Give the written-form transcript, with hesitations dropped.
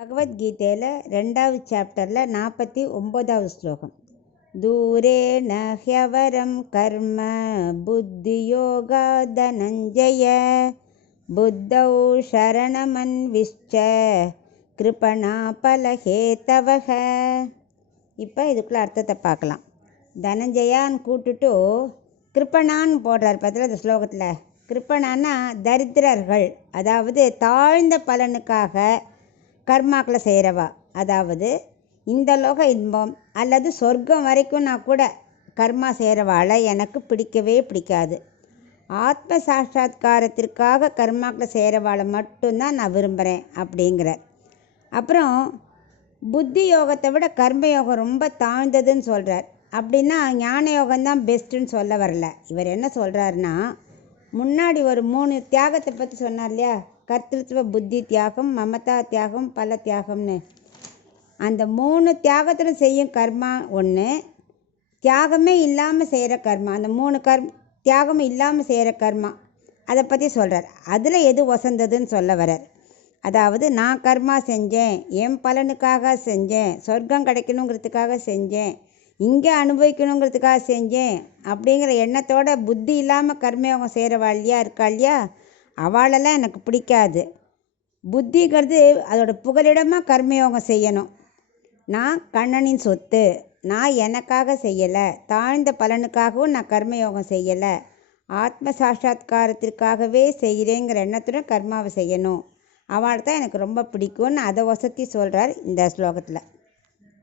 பகவத்கீதையில் 2வது சாப்டரில் 49வது ஸ்லோகம். தூரேண ஹ்யவரம் கர்ம புத்தியோகா தனஞ்சய புத்தௌ சரணமன்விஷ்ச கிருபணா பலஹேதவஹ. இப்போ இதுக்குள்ள அர்த்தத்தை பார்க்கலாம். தனஞ்சயான்னு கூட்டுட்டு கிருப்பணான்னு போடுறார் பதில் இந்த ஸ்லோகத்தில். கிருப்பணான்னா தரித்திரர்கள், அதாவது தாழ்ந்த பலனுக்காக கர்மாக்களை செய்கிறவா. அதாவது இந்த லோக இன்பம் அல்லது சொர்க்கம் வரைக்கும் நான் கூட கர்மா செய்கிறவாளை எனக்கு பிடிக்கவே பிடிக்காது. ஆத்ம சாட்சா்காரத்திற்காக கர்மாக்களை செய்கிறவாளை மட்டும்தான் நான் விரும்புகிறேன் அப்படிங்கிறார். அப்புறம் புத்தி யோகத்தை விட கர்மயோகம் ரொம்ப தாழ்ந்ததுன்னு சொல்கிறார். அப்படின்னா ஞான யோகம்தான் பெஸ்ட்டுன்னு சொல்ல வரல. இவர் என்ன சொல்கிறாருன்னா, முன்னாடி ஒரு 3 தியாகத்தை பற்றி சொன்னார் இல்லையா? கர்த்திருவ புத்தி தியாகம், மமதா தியாகம், பல தியாகம்னு. அந்த 3 தியாகத்தில் செய்யும் கர்மா ஒன்று, தியாகமே இல்லாமல் செய்கிற கர்மா. அந்த 3 தியாகமும் இல்லாமல் செய்கிற கர்மா, அதை பற்றி சொல்கிறார். அதில் எது வசந்ததுன்னு சொல்ல வர்றார். அதாவது நான் கர்மா செஞ்சேன், என் பலனுக்காக செஞ்சேன், சொர்க்கம் கிடைக்கணுங்கிறதுக்காக செஞ்சேன், இங்கே அனுபவிக்கணுங்கிறதுக்காக செஞ்சேன் அப்படிங்கிற எண்ணத்தோட புத்தி இல்லாமல் கர்மயோகம் செய்கிறவாள் இல்லையா, இருக்கா இல்லையா, அவளெல்லாம் எனக்கு பிடிக்காது. புத்திங்கிறது அதோட புகலிடமாக கர்மயோகம் செய்யணும். நான் கண்ணனின் சொத்து, நான் எனக்காக செய்யலை, தாழ்ந்த பலனுக்காகவும் நான் கர்மயோகம் செய்யலை, ஆத்ம சாட்சா்காரத்திற்காகவே செய்கிறேங்கிற எண்ணத்துடன் கர்மாவை செய்யணும், அவள் தான் எனக்கு ரொம்ப பிடிக்கும்னு அதை வசதி சொல்கிறார் இந்த ஸ்லோகத்தில்.